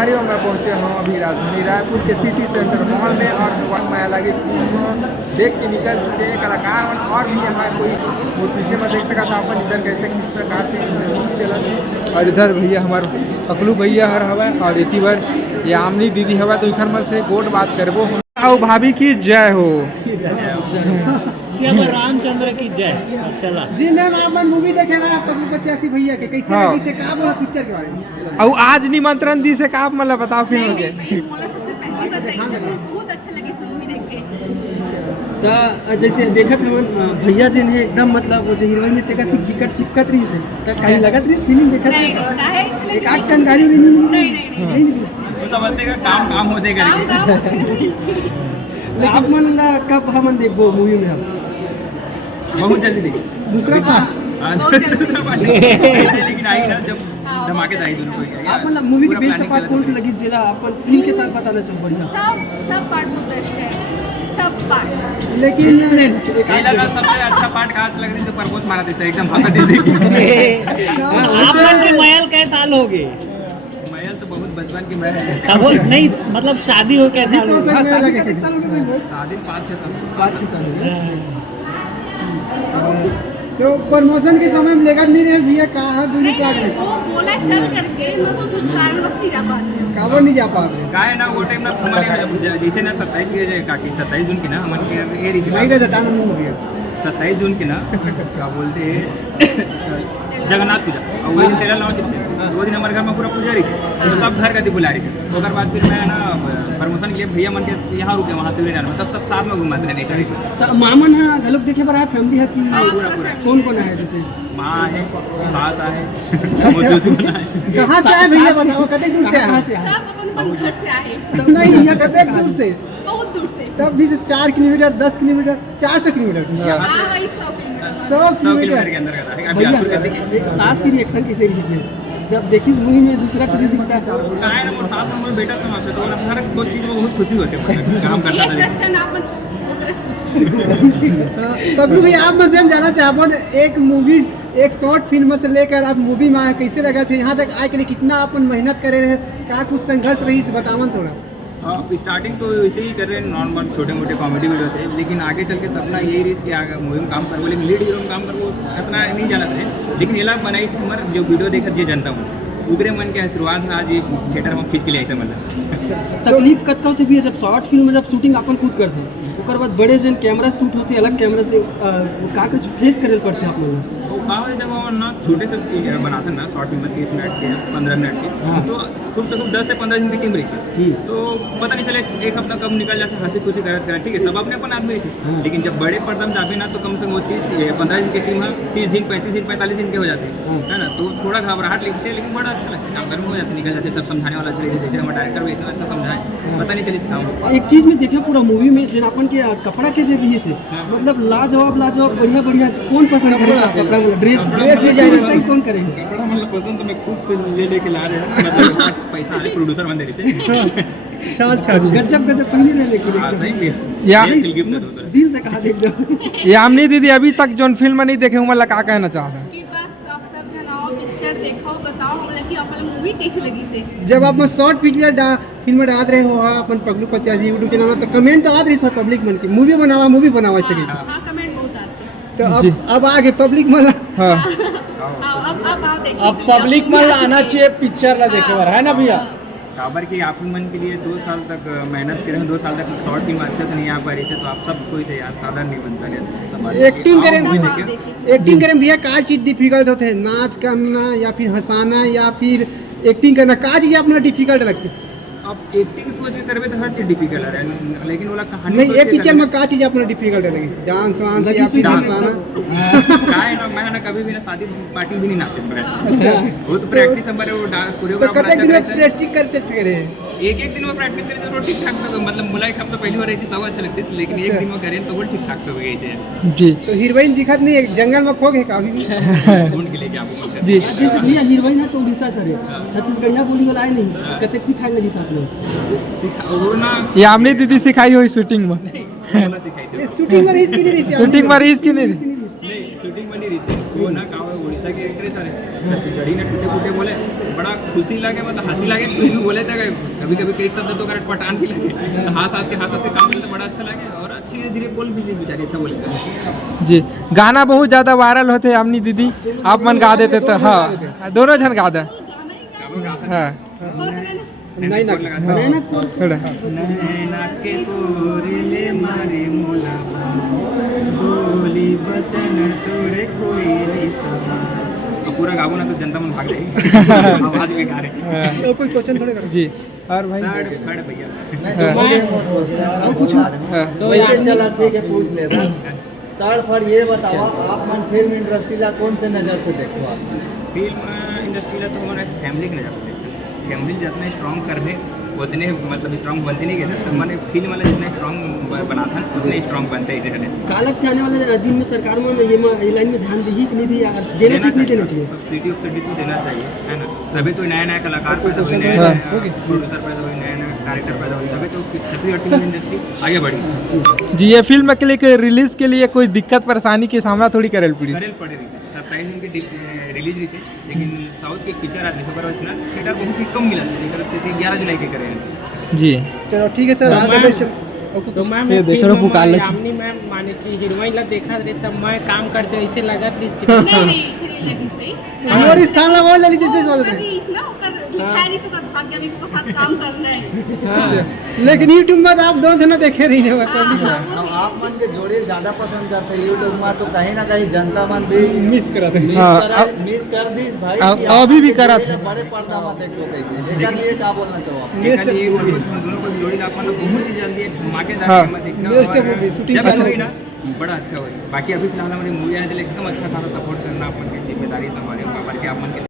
नमस्कार मैं पहुँचे हूँ अभी राजधानी रायपुर के सिटी सेंटर मॉल में और मैं लगे देख के निकल चुके हैं कलाकार और भी यहाँ कोई वो पीछे में देख सका था अपन इधर कैसे किस प्रकार से चल और इधर भैया हमारे अकलू भैया हर हवा और इतनी बार ये आमनी दीदी हवा तो इधर में से गोट बात करबो आओ भाभी की जय हो रामचंद्र की जय। चला जी मैम आप मूवी देखे ना पगलू 85 भैया के कैसे हाँ। लगी से का बोला पिक्चर के बारे में और आज निमंत्रण दी से का आप मतलब बताओ फिल्म के बहुत अच्छा लगी मूवी देख के। तो जैसे देखत हम भैया जी ने एकदम मतलब जो हीरोइन ने तेका टिकट चिपकत रही है तो कहीं लगत रही फिल्म देखत नहीं, रही काहे एक आग कंगारी नहीं नहीं समझते का काम होते आप मन कब हम देखबो मूवी में हम बहुत जल्दी देखिए दूसरा पार्ट दूसरा पार्ट लेकिन आई ना जब धमाकेदार दोनों को क्या आप मतलब मूवी की बेस्ट पार्ट कौन सी लगी जिला अपन फिल्म के साथ बताना चाहिए बढ़िया सब पार्ट बहुत बेस्ट है सब पार्ट। लेकिन यही लगा सबसे अच्छा पार्ट कहाँ से लग रही तो परपोज मारा देता है एकदम हंसा देते आप मन के महल कैसे साल हो गए महल तो बहुत बचपन की महल है नहीं मतलब शादी हो कैसे साल हो हाँ, शादी का 1 साल हो गया शादी 5-6 साल 5-6 साल हो गए तो प्रमोशन के समय में लेकर नहीं रहे भैया कहा दूरी नहीं का नहीं, वो बोला चल करके तो वो कुछ कारणवश नहीं जा पाते। काबर नहीं जा पा रहे का है ना वो टाइम ना हमारे यहाँ जैसे ना 27 की काकी 27 जून की ना हमारे ये नहीं रही रहता था ना मूवी 27 जून की ना क्या बोलते हैं जगन्नाथ पूजा और वही दिन तेरा लॉन्च से वो दिन हमारे घर में पूरा पूजा रही थी सब घर का बुला रही थी उसके बाद फिर मैं ना प्रमोशन के लिए भैया मन के यहाँ रुके वहाँ से में तब सब साथ में घुमाते हैं नेचर से तो मामन है गलत देखे पर फैमिली है कि पूरा कौन कौन है जैसे माँ है सास है दुश्मन है कहाँ से आए भैया बताओ कते दूर से कहाँ आए से आए? सब अपन घर से आए नहीं यहाँ कते दूर से बहुत दूर से। तब भी 4 किलोमीटर 10 किलोमीटर 400 किलोमीटर हाँ वही 100 किलोमीटर। 100 100 किलोमीटर किलोमीटर के अंदर का था भैया अभी आपको एक सास की रिएक्शन कैसे रही थी जब देखी मूवी में दूसरा कुछ दिखता है कहा है ना मोर साथ में मोर बेटा समाप्त तो हर कोई चीज में बहुत खुशी होती है काम करता एक था क्वेश्चन आप पगलू भाई आप मुझसे हम जाना चाहते एक मूवी एक शॉर्ट फिल्म से लेकर आप मूवी में आए कैसे लगा थे यहाँ तक आए के लिए कितना अपन मेहनत करे रहे क्या कुछ संघर्ष रही बतावन थोड़ा स्टार्टिंग तो इसे ही कर रहे हैं नॉर्मल छोटे मोटे कॉमेडी वीडियो से लेकिन आगे चल के सपना यही रही कि आगे मूवी में काम कर लेकिन लीड हीरो में काम कर वो इतना नहीं जाना थे लेकिन ये लाभ बनाई हमारे जो वीडियो देखा ये जनता हूँ उगरे मन के शुरुआत में आज ये थिएटर में खींच के लिए ऐसा मतलब तकलीफ करता होते भी जब शॉर्ट फिल्म में जब शूटिंग अपन खुद करते ओकर बाद बड़े जन कैमरा शूट होते अलग कैमरा से का कुछ फेस करे पड़ते आप लोग जब हम ना छोटे से बनाते ना शॉर्ट फिल्म 30 मिनट के 15 मिनट के हाँ। तो खूब से खूब 10 से 15 दिन की टीम रही तो पता नहीं चले एक हफ्ता कब निकल जाता हंसी खुशी करत ठीक है सब अपने अपन आदमी रही हाँ। लेकिन जब बड़े पर्दा में जाते ना तो कम से कम 15 दिन की टीम है 30 दिन 35 दिन 45 दिन के हो जाते हाँ। है ना तो थोड़ा घबराहट लगती है लेकिन बड़ा अच्छा लगता है काम करने हो जाते निकल जाते सब समझाने वाला चले जैसे हमारे डायरेक्टर भी इतना अच्छा समझाए पता नहीं चली काम एक चीज में देखे पूरा मूवी में जिन अपन के कपड़ा के जे से मतलब लाजवाब बढ़िया बढ़िया कौन पसंद करेगा कपड़ा में ड्रेस डिजाइन कौन करेगा कपड़ा मतलब पसंद तो मैं खुद से लेके ला रहे हैं मतलब पैसा है प्रोड्यूसर बंदे से गजब पहले रहने के हाँ, सही लिए लिया। या दिल से कहा देख दो यामिनी दीदी अभी तक जो फिल्म नहीं देखे मतलब क्या कहना चाहते हैं कि बस आप सब जनाओ पिक्चर देखो बताओ हमरा कि अपन मूवी कैसी लगी से। जब आप शॉर्ट फिल्म डाल रहे हो अपन पगलू 50 यूट्यूब चैनल तो कमेंट तो आ रही सब पब्लिक मन की मूवी बनावा सके हाँ कमेंट बहुत आते हैं। तो अब आगे पब्लिक मन हाँ अब देखिए अब पब्लिक में आना चाहिए पिक्चर ला देखे बार है ना भैया काबर की आप मन के लिए 2 साल तक मेहनत करें 2 साल तक शॉर्ट फिल्म अच्छे से नहीं आ पा रही है तो आप सब कोई से यार साधारण नहीं बन सकते एक्टिंग करें भैया का चीज डिफिकल्ट होते हैं नाच करना या फिर हंसाना या फिर एक्टिंग करना का चीज अपना डिफिकल्ट लगती है अब एक्टिंग सोच के करबे तो हर चीज डिफिकल्ट है लेकिन वाला कहानी नहीं एक पिक्चर में का चीज अपना डिफिकल्ट लगी जान स्वान से या फिर हंसाना का है ना मैं ना कभी भी ना शादी पार्टी भी नहीं नाचे पर अच्छा वो तो प्रैक्टिस हमारे वो डांस तो कोरियोग्राफर कतक दिन में प्रैक्टिस कर चुके रहे एक दिन में प्रैक्टिस करें तो ठीक ठाक मतलब मुलाई खप तो पहली बार रहती सब अच्छा लगती लेकिन एक दिन में करें तो वो ठीक ठाक सब गई है जी तो हीरोइन दिखत नहीं है जंगल में खो गए काफी भी ढूंढ के लेके आपको जी जैसे भैया हीरोइन है तो उड़ीसा सर है छत्तीसगढ़िया बोली वाला है नहीं कतक सिखाए लगी साथ में वो ना यामिनी दीदी सिखाई हुई शूटिंग में वो ना सिखाई ये शूटिंग में रही इसकी नहीं रही शूटिंग में रही इसकी नहीं नहीं शूटिंग में नहीं रही वो ना का उड़ीसा लगे एक्ट्रेस अरे छत्तीसगढ़ी ने टूटे फूटे बोले बड़ा खुशी लगे मतलब हंसी लगे कुछ भी बोले थे कभी कभी कई शब्द तो करेक्ट पठान भी लगे तो हंस के काम करते बड़ा अच्छा लगे और धीरे धीरे बोल भी बेचारे अच्छा बोले जी गाना बहुत ज़्यादा वायरल होते अपनी दीदी आप मन गा देते तो हाँ दोनों जन गा दे हाँ नहीं ना थोड़ा नैना के कोरिले मारे मोला बोली बचन तोरे कोई अब पूरा गाओ ना तो जनता मन भाग जाएगी आवाज भी गा रहे तो कोई क्वेश्चन थोड़े करो जी और भाई थर्ड भैया तो वैसे चला ठीक है पूछ लेता थर्ड पर ये बताओ आप मन फिल्म इंडस्ट्री ला कौन से नज़र से देखो आप फिल्म इंडस्ट्री ला तो हमारा फैमिली के नजर से फैमिली जितना स्ट्रॉन्ग कर दे उतने मतलब स्ट्रॉन्ग बनते नहीं गए तो मैंने फिल्म वाला जितना स्ट्रॉन्ग बना था उतने स्ट्रॉन्ग बनते इसे करे कालक के आने वाले दिन में सरकार में ये लाइन में ध्यान दी कि नहीं दी देना चाहिए नहीं देना चाहिए सब्सिडी ऑब्सिडी तो देना चाहिए है ना तभी तो नया नया कलाकार पैदा हुए नया प्रोड्यूसर पैदा हुए नया नया डायरेक्टर पैदा हुए तभी तो छत्तीसगढ़ फिल्म इंडस्ट्री आगे बढ़ी जी ये फिल्म के लिए रिलीज के लिए कोई दिक्कत परेशानी के सामना थोड़ी करेल पड़ी करेल पड़े रही 27 दिन की रिलीज रही थी लेकिन साउथ के पिक्चर आदमी सुपर ओरिजिनल थिएटर बहुत ही कम मिला था 11 जुलाई के करें जी चलो ठीक है सर ऑल द बेस्ट तो मैम ये देख रहे हो पुकार ले यामिनी मैम माने की हीरोइन ला देखा रहे तब मैं काम करते ऐसे लगा थी नहीं नहीं इसलिए लगी सही और स्थान ला और ले लीजिए जैसे वाले थे अभी ना ओकर लिखाई नहीं सकर भाग्य भी को साथ काम करना है लेकिन यूट्यूब में तो आप दोनों जना देखे रही है आप मन के जोड़ी ज़्यादा पसंद करते हैं यूट्यूब में तो कहीं ना कहीं जनता मन भी मिस कराते हैं मिस कर दी भाई अभी भी करा था बड़े पर्दा मत एक तो लेकिन ये क्या बोलना चाहो आप नेक्स्ट ये दोनों को जोड़ी अपन लोग बहुत ही जल्दी धमाकेदार हाँ। मत देखना Next और movie, shooting जब चालू हुई ना बड़ा अच्छा हुई बाकी अभी फिलहाल हमारी मूवी आने एकदम अच्छा खासा सपोर्ट करना अपन की जिम्मेदारी संभाले करके अपन के